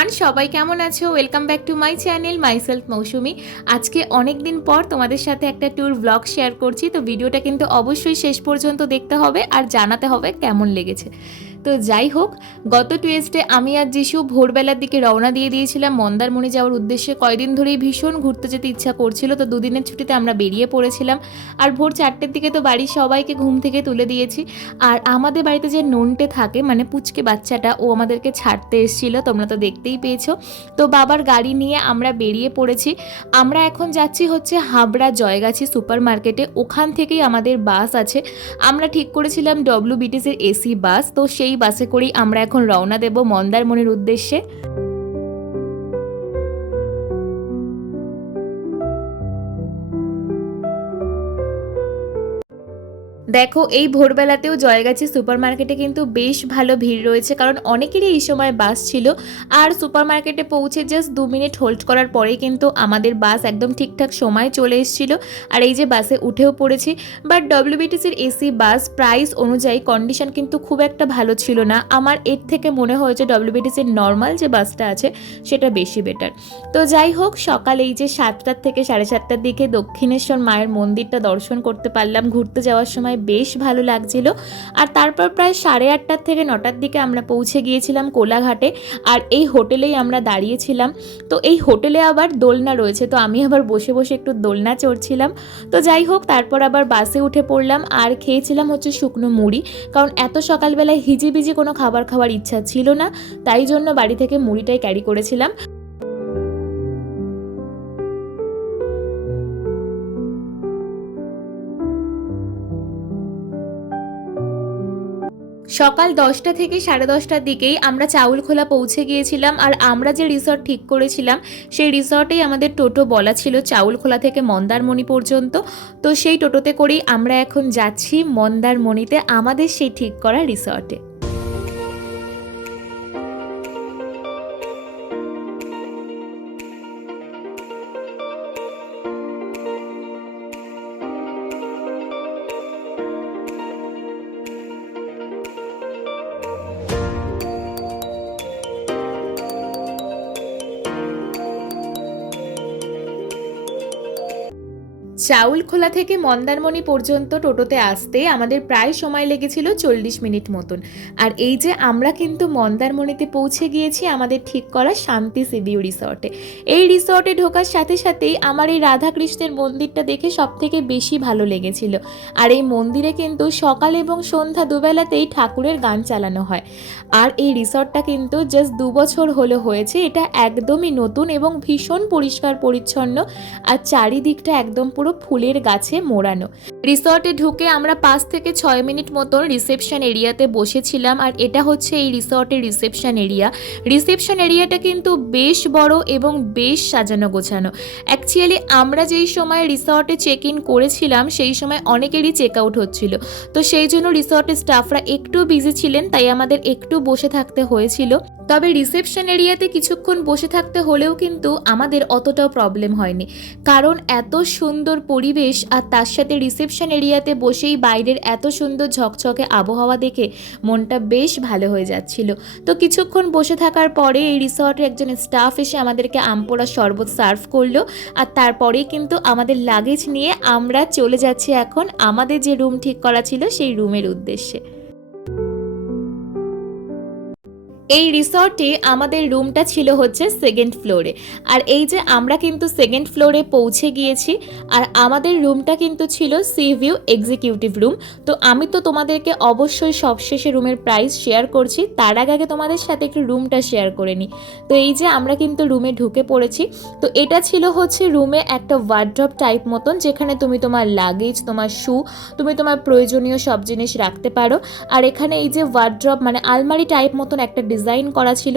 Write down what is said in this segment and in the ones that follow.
Everyone, সবাই কেমন আছো? Welcome back to my channel myself Moushumi. আজকে অনেক দিন পর তোমাদের সাথে একটা ট্যুর ব্লগ শেয়ার করছি, তো ভিডিওটা কিন্তু অবশ্যই শেষ পর্যন্ত দেখতে হবে আর জানাতে হবে কেমন লেগেছে। তো যাই হোক, গত টুয়েসডে আমি আর যিশু ভোরবেলার দিকে রওনা দিয়ে দিয়েছিলাম মন্দারমণি যাওয়ার উদ্দেশ্যে। কয়দিন ধরেই ভীষণ ঘুরতে যেতে ইচ্ছা করছিল, তো দুদিনের ছুটিতে আমরা বেরিয়ে পড়েছিলাম। আর ভোর 4টের দিকে তো বাড়ির সবাইকে ঘুম থেকে তুলে দিয়েছি। আর আমাদের বাড়িতে যে নন্টে থাকে, মানে পুচকে বাচ্চাটা, ও আমাদেরকে ছাড়তে এসেছিল, তোমরা তো দেখতেই পেয়েছো। তো বাবার গাড়ি নিয়ে আমরা বেরিয়ে পড়েছি। আমরা এখন যাচ্ছি হচ্ছে হাবড়া জয়গাছি সুপার মার্কেটে, ওখান থেকেই আমাদের বাস আছে। আমরা ঠিক করেছিলাম WBTCর এসি বাস, তো সেই বাসে করেই আমরা এখন রওনা দেব মন্দারমণির উদ্দেশ্যে। দেখো, এই ভোরবেলাতেও জয়গাছি সুপার মার্কেটে কিন্তু বেশ ভালো ভিড় রয়েছে, কারণ অনেকেরই এই সময় বাস ছিল। আর সুপার মার্কেটে পৌঁছে জাস্ট 2 মিনিট হোল্ড করার পরেই কিন্তু আমাদের বাস একদম ঠিকঠাক সময় চলে এসেছিল। আর এই যে বাসে উঠেও পড়েছি। বাট WBTCর এসি বাস প্রাইস অনুযায়ী কন্ডিশন কিন্তু খুব একটা ভালো ছিল না। আমার এর থেকে মনে হয়েছে WBTCর নর্মাল যে বাসটা আছে সেটা বেশি বেটার। তো যাই হোক, সকাল এই যে 7টা থেকে 7:30টার দিকে দক্ষিণেশ্বর মায়ের মন্দিরটা দর্শন করতে পারলাম। ঘুরতে যাওয়ার সময় বেশ ভালো লাগছিল। আর তারপর প্রায় 8:30 থেকে 9টার দিকে আমরা পৌঁছে গিয়েছিলাম কোলাঘাটে। আর এই হোটেলেই আমরা দাঁড়িয়েছিলাম। তো এই হোটেলে আবার দোলনা রয়েছে, তো আমি আবার বসে বসে একটু দোলনা চড়ছিলাম। তো যাই হোক, তারপর আবার বাসে উঠে পড়লাম আর খেয়েছিলাম হচ্ছে শুকনো মুড়ি, কারণ এত সকালবেলায় হিজিবিজি কোনো খাবার খাওয়ার ইচ্ছা ছিল না, তাই জন্য বাড়ি থেকে মুড়িটাই ক্যারি করেছিলাম। সকাল 10টা থেকে 10:30টার দিকেই আমরা চাউলখোলা পৌঁছে গিয়েছিলাম। আর আমরা যে রিসর্ট ঠিক করেছিলাম সেই রিসর্টেই আমাদের টোটো বলা ছিল চাউলখোলা থেকে মন্দারমণি পর্যন্ত। তো সেই টোটোতে করেই আমরা এখন যাচ্ছি মন্দারমণিতে, আমাদের সেই ঠিক করা রিসর্টে। চাউলখোলা থেকে মন্দারমণি পর্যন্ত টোটোতে আসতে আমাদের প্রায় সময় লেগেছিল 40 মিনিট মতন। আর এই যে আমরা কিন্তু মন্দারমণিতে পৌঁছে গিয়েছি আমাদের ঠিক করা শান্তি সিভিউ রিসর্টে। এই রিসর্টে ঢোকার সাথে সাথেই আমার এই রাধাকৃষ্ণের মন্দিরটা দেখে সব থেকে বেশি ভালো লেগেছিল। আর এই মন্দিরে কিন্তু সকাল এবং সন্ধ্যা দুবেলাতেই ঠাকুরের গান চালানো হয়। আর এই রিসর্টটা কিন্তু জাস্ট 2 বছর হলো হয়েছে। এটা একদমই নতুন এবং ভীষণ পরিষ্কার পরিচ্ছন্ন। আর চারিদিকটা একদম পুরো ফুলের গাছে মোড়ানো। রিসর্টে ঢুকে আমরা 5 থেকে 6 মিনিট মতন রিসেপশন এরিয়াতে বসেছিলাম। আর এটা হচ্ছে এই রিসর্টের রিসেপশন এরিয়া। রিসেপশন এরিয়াটা কিন্তু বেশ বড় এবং বেশ সাজানো গোছানো। অ্যাকচুয়ালি আমরা যেই সময় রিসর্টে চেক ইন করেছিলাম সেই সময় অনেকেরই চেক আউট হচ্ছিল, তো সেই জন্য রিসর্টের স্টাফরা একটু বিজি ছিলেন, তাই আমাদের একটু বসে থাকতে হয়েছিল। তবে রিসেপশন এরিয়াতে কিছুক্ষণ বসে থাকতে হলেও কিন্তু আমাদের অতটাও প্রবলেম হয়নি, কারণ এত সুন্দর পরিবেশ আর তার সাথে রিসেপশন এরিয়াতে বসেই বাইরের এত সুন্দর ঝকঝকে আবহাওয়া দেখে মনটা বেশ ভালো হয়ে যাচ্ছিল। তো কিছুক্ষণ বসে থাকার পরে এই রিসর্টের একজন স্টাফ এসে আমাদেরকে আমপোড়া শরবত সার্ভ করলো। আর তারপরেই কিন্তু আমাদের লাগেজ নিয়ে আমরা চলে যাচ্ছি এখন আমাদের যে রুম ঠিক করা ছিল সেই রুমের উদ্দেশ্যে। এই রিসর্টে আমাদের রুমটা ছিল হচ্ছে 2nd ফ্লোরে। আর এই যে আমরা কিন্তু 2nd ফ্লোরে পৌঁছে গিয়েছি। আর আমাদের রুমটা কিন্তু ছিল সি ভিউ এক্সিকিউটিভ রুম। তো আমি তো তোমাদেরকে অবশ্যই সবশেষে রুমের প্রাইস শেয়ার করছি, তার আগে তোমাদের সাথে একটু রুমটা শেয়ার করে নিই। তো এই যে আমরা কিন্তু রুমে ঢুকে পড়েছি। তো এটা ছিল হচ্ছে রুমে একটা ওয়ার্ড্রপ টাইপ মতন, যেখানে তুমি তোমার লাগেজ, তোমার শু, তুমি তোমার প্রয়োজনীয় সব জিনিস রাখতে পারো। আর এখানে এই যে ওয়ার্ড্রপ মানে আলমারি টাইপ মতন একটা ডিজাইন করা ছিল,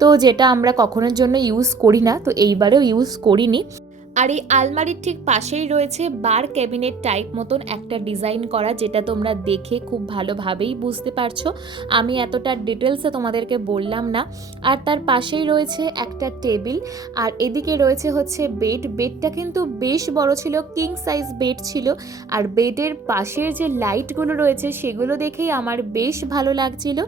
তো যেটা আমরা কখনোর জন্য ইউজ করি না, তো এইবারেও ইউজ করিনি। আর এই আলমারির ঠিক পাশেই রয়েছে বার ক্যাবিনেট টাইপ মতন একটা ডিজাইন করা, যেটা তোমরা দেখে খুব ভালোভাবেই বুঝতে পারছো, আমি এতটা ডিটেলসে তোমাদেরকে বললাম না। আর তার পাশেই রয়েছে একটা টেবিল, আর এদিকে রয়েছে হচ্ছে বেডটা কিন্তু বেশ বড় ছিল, কিং সাইজ বেড ছিল। আর বেডের পাশের যে লাইটগুলো রয়েছে সেগুলো দেখেই আমার বেশ ভালো লাগছিল।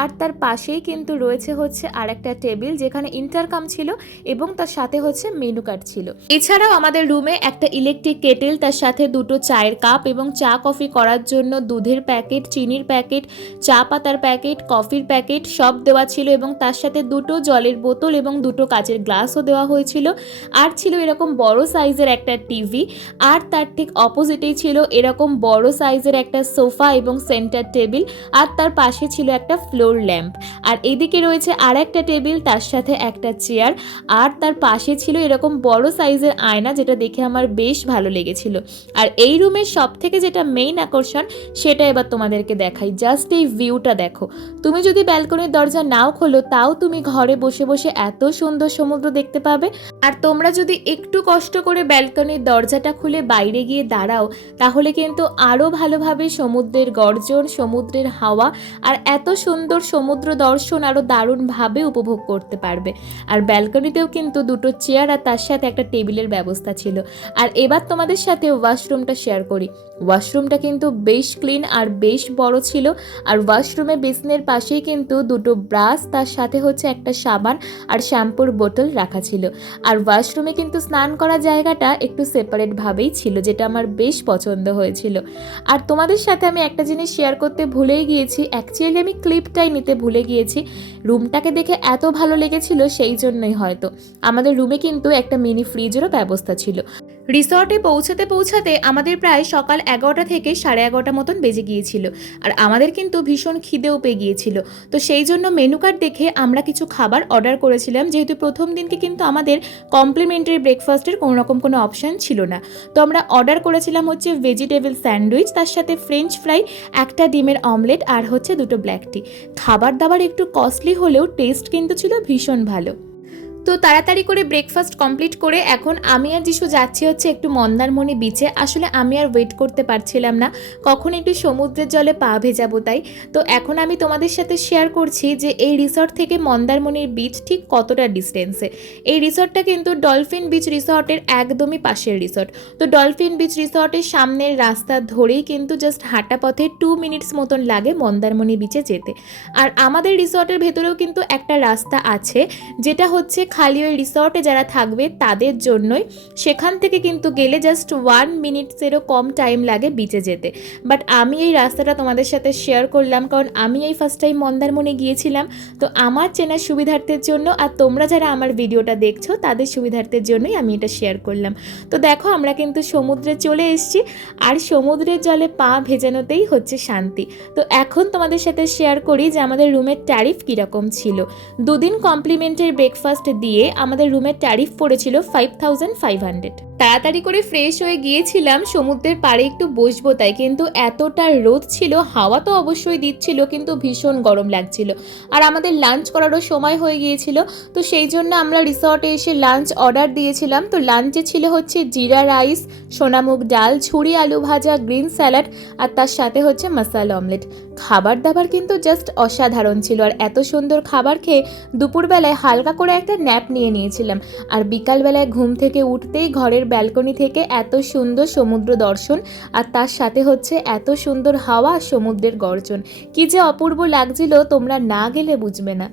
আর তার পাশেই কিন্তু রয়েছে হচ্ছে আর একটা টেবিল, যেখানে ইন্টারকাম ছিল এবং তার সাথে হচ্ছে মেনু কার্ড ছিল। এছাড়াও আমাদের রুমে একটা ইলেকট্রিক কেটেল, তার সাথে দুটো চায়ের কাপ এবং চা কফি করার জন্য দুধের প্যাকেট, চিনির প্যাকেট, চা পাতার প্যাকেট, কফির প্যাকেট সব দেওয়া ছিল, এবং তার সাথে দুটো জলের বোতল এবং দুটো কাচের গ্লাসও দেওয়া হয়েছিল। আর ছিল এরকম বড় সাইজের একটা টিভি, আর তার ঠিক অপোজিটেই ছিল এরকম বড় সাইজের একটা সোফা এবং সেন্টার টেবিল, আর তার পাশে ছিল একটা ফ্লোর ল্যাম্প। আর এদিকে রয়েছে আর একটা টেবিল, তার সাথে একটা চেয়ার, আর তার পাশে ছিল এরকম বড় সাইজের আয়না, যেটা দেখে আমার বেশ ভালো লেগেছিল। আর এই রুমের সব থেকে যেটা মেইন আকর্ষণ সেটা এবার তোমাদেরকে দেখাই। জাস্ট এই ভিউটা দেখো, তুমি যদি ব্যালকনির দরজা নাও খোলো তাও তুমি ঘরে বসে বসে এত সুন্দর সমুদ্র দেখতে পাবে। আর তোমরা যদি একটু কষ্ট করে ব্যালকনির দরজাটা খুলে বাইরে গিয়ে দাঁড়াও, তাহলে কিন্তু আরও ভালোভাবে সমুদ্রের গর্জন, সমুদ্রের হাওয়া আর এত সুন্দর সমুদ্র দর্শন আরও দারুণভাবে উপভোগ করতে পারবে। আর ব্যালকনিতেও কিন্তু দুটো চেয়ার আর তার সাথে একটা টেবিলের ব্যবস্থা ছিল। আর এবার তোমাদের সাথে ওয়াশরুমটা শেয়ার করি। ওয়াশরুমটা কিন্তু বেশ ক্লিন আর বেশ বড় ছিল। আর ওয়াশরুমে বেসিনের পাশেই কিন্তু দুটো ব্রাশ, তার সাথে হচ্ছে একটা সাবান আর শ্যাম্পুর বোতল রাখা ছিল। আর ওয়াশরুমে কিন্তু স্নান করার জায়গাটা একটু সেপারেটভাবেই ছিল, যেটা আমার বেশ পছন্দ হয়েছিল। আর তোমাদের সাথে আমি একটা জিনিস শেয়ার করতে ভুলেই গিয়েছি, অ্যাকচুয়ালি আমি ক্লিপটাই নিতে ভুলে গিয়েছি। রুমটাকে দেখে এত ভালো লেগেছিল, সেই জন্যই হয়তো আমাদের রুমে কিন্তু একটা মিনি ফ্রিজেরও ব্যবস্থা ছিল। রিসর্টে পৌঁছাতে পৌঁছাতে আমাদের প্রায় সকাল 11টা থেকে 11:30 মতন বেজে গিয়েছিল। আর আমাদের কিন্তু ভীষণ খিদেও পেয়ে গিয়েছিল, তো সেই জন্য মেনু কার্ড দেখে আমরা কিছু খাবার অর্ডার করেছিলাম, যেহেতু প্রথম দিনকে কিন্তু আমাদের কমপ্লিমেন্টারি ব্রেকফাস্টের কোনো অপশান ছিল না। তো আমরা অর্ডার করেছিলাম হচ্ছে ভেজিটেবল স্যান্ডউইচ, তার সাথে ফ্রেঞ্চ ফ্রাই, একটা ডিমের অমলেট আর হচ্ছে দুটো ব্ল্যাক টি। খাবার দাবার একটু কস্টলি হলেও টেস্ট কিন্তু ছিল ভীষণ ভালো। তো তাড়াতাড়ি করে ব্রেকফাস্ট কমপ্লিট করে এখন আমি আর যিশু যাচ্ছি হচ্ছে একটু মন্দারমণি বিচে। আসলে আমি আর ওয়েট করতে পারছিলাম না, কখন একটু সমুদ্রের জলে পা ভেজাবো তাই। তো এখন আমি তোমাদের সাথে শেয়ার করছি যে এই রিসর্ট থেকে মন্দারমণির বিচ ঠিক কতটা ডিস্টেন্সে। এই রিসর্টটা কিন্তু ডলফিন বিচ রিসর্টের একদমই পাশের রিসর্ট। তো ডলফিন বিচ রিসর্টের সামনের রাস্তা ধরেই কিন্তু জাস্ট হাঁটা পথে 2 মিনিটস মতন লাগে মন্দারমণি বিচে যেতে। আর আমাদের রিসর্টের ভেতরেও কিন্তু একটা রাস্তা আছে, যেটা হচ্ছে খালি ওই রিসর্টে যারা থাকবে তাদের জন্যই। সেখান থেকে কিন্তু গেলে জাস্ট 1 মিনিটসেরও কম টাইম লাগে বিচে যেতে। বাট আমি এই রাস্তাটা তোমাদের সাথে শেয়ার করলাম, কারণ আমি এই ফার্স্ট টাইম মন্দারমণি গিয়েছিলাম, তো আমার চেনার সুবিধার্থের জন্য আর তোমরা যারা আমার ভিডিওটা দেখছো তাদের সুবিধার্থের জন্যই আমি এটা শেয়ার করলাম। তো দেখো আমরা কিন্তু সমুদ্রে চলে এসেছি, আর সমুদ্রের জলে পা ভেজানোতেই হচ্ছে শান্তি। তো এখন তোমাদের সাথে শেয়ার করি যে আমাদের রুমের ট্যারিফ কীরকম ছিল। দুদিন কমপ্লিমেন্টারি ব্রেকফাস্ট দিয়ে আমাদের রুমের ট্যারিফ পড়েছিল 5500। তাড়াতাড়ি করে ফ্রেশ হয়ে গিয়েছিলাম সমুদ্রের পাড়ে একটু বসবো তাই, কিন্তু এতটা রোদ ছিল, হাওয়া তো অবশ্যই দিচ্ছিল কিন্তু ভীষণ গরম লাগছিল। আর আমাদের লাঞ্চ করারও সময় হয়ে গিয়েছিল, তো সেই জন্য আমরা রিসর্টে এসে লাঞ্চ অর্ডার দিয়েছিলাম। তো লাঞ্চে ছিল হচ্ছে জিরা রাইস, সোনামুগ ডাল, ঝুরি আলু ভাজা, গ্রিন স্যালাড আর তার সাথে হচ্ছে মশালা অমলেট। খাবার দাবার কিন্তু জাস্ট অসাধারণ ছিল। আর এত সুন্দর খাবার খেয়ে দুপুরবেলায় হালকা করে একটা ন্যাপ নিয়ে নিয়েছিলাম। আর বিকালবেলায় ঘুম থেকে উঠতেই ঘরের ব্যালকনি থেকে এত সুন্দর সমুদ্র দর্শন, আর তার সাথে হচ্ছে এত সুন্দর হাওয়া আর সমুদ্রের গর্জন, কি যে অপূর্ব লাগছিল, তোমরা না গেলে বুঝবে না।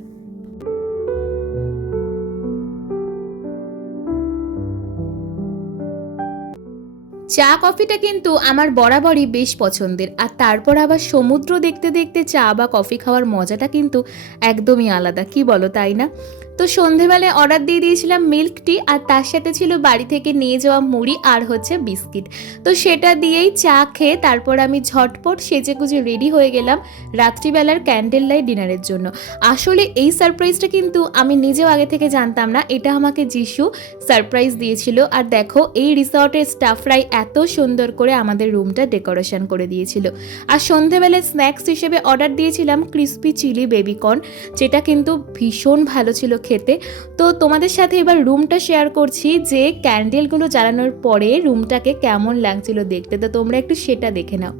চা কফিটা কিন্তু আমার বরাবরই বেশ পছন্দের, আর তারপর আবার সমুদ্র দেখতে দেখতে চা বা কফি খাওয়ার মজাটা কিন্তু একদমই আলাদা, কি বলো তাই না? তো সন্ধেবেলায় অর্ডার দিয়ে দিয়েছিলাম মিল্ক টি, আর তার সাথে ছিল বাড়ি থেকে নিয়ে যাওয়া মুড়ি আর হচ্ছে বিস্কিট। তো সেটা দিয়েই চা খেয়ে তারপর আমি ঝটপট সেজেগুজে রেডি হয়ে গেলাম রাত্রিবেলার ক্যান্ডেল লাইট ডিনারের জন্য। আসলে এই সারপ্রাইজটা কিন্তু আমি নিজেও আগে থেকে জানতাম না, এটা আমাকে যিশু সারপ্রাইজ দিয়েছিল। আর দেখো এই রিসর্টের স্টাফরাই এত সুন্দর করে আমাদের রুমটা ডেকোরেশন করে দিয়েছিল। আর সন্ধেবেলায় স্ন্যাক্স হিসেবে অর্ডার দিয়েছিলাম ক্রিস্পি চিলি বেবিকর্ন, যেটা কিন্তু ভীষণ ভালো ছিল খেতে। তো তোমাদের সাথে এবার রুমটা শেয়ার করছি যে ক্যান্ডেলগুলো জ্বালানোর পরে রুমটাকে কেমন লাগছিল দেখতে, তো তোমরা একটু সেটা দেখে নাও।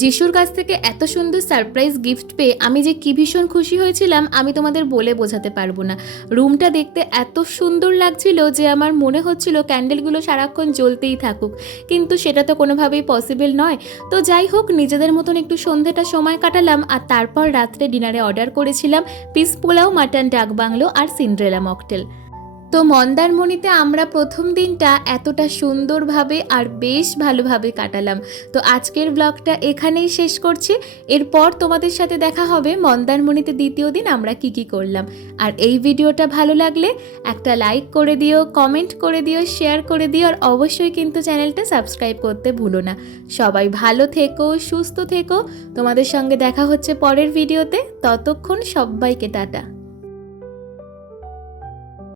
যিশুর কাছ থেকে এত সুন্দর সারপ্রাইজ গিফট পেয়ে আমি যে কি ভীষণ খুশি হয়েছিলাম আমি তোমাদের বলে বোঝাতে পারবো না। রুমটা দেখতে এত সুন্দর লাগছিল যে আমার মনে হচ্ছিল ক্যান্ডেলগুলো সারাক্ষণ জ্বলতেই থাকুক, কিন্তু সেটা তো কোনোভাবেই পসিবল নয়। তো যাই হোক, নিজেদের মতন একটু সন্ধ্যেটা সময় কাটালাম, আর তারপর রাত্রে ডিনারে অর্ডার করেছিলাম পিস পোলাও, মাটন ডাক বাংলো আর সিন্ড্রেলা মকটেল। তো মন্দারমণিতে আমরা প্রথম দিনটা এতটা সুন্দরভাবে আর বেশ ভালোভাবে কাটালাম। তো আজকের ব্লগটা এখানেই শেষ করছি। এরপর তোমাদের সাথে দেখা হবে মন্দারমণিতে দ্বিতীয় দিন আমরা কি করলাম। আর এই ভিডিওটা ভালো লাগলে একটা লাইক করে দিও, কমেন্ট করে দিও, শেয়ার করে দিও, আর অবশ্যই কিন্তু চ্যানেলটা সাবস্ক্রাইব করতে ভুলো না। সবাই ভালো থেকো, সুস্থ থেকো। তোমাদের সঙ্গে দেখা হচ্ছে পরের ভিডিওতে। ততক্ষণ সবাইকে টাটা।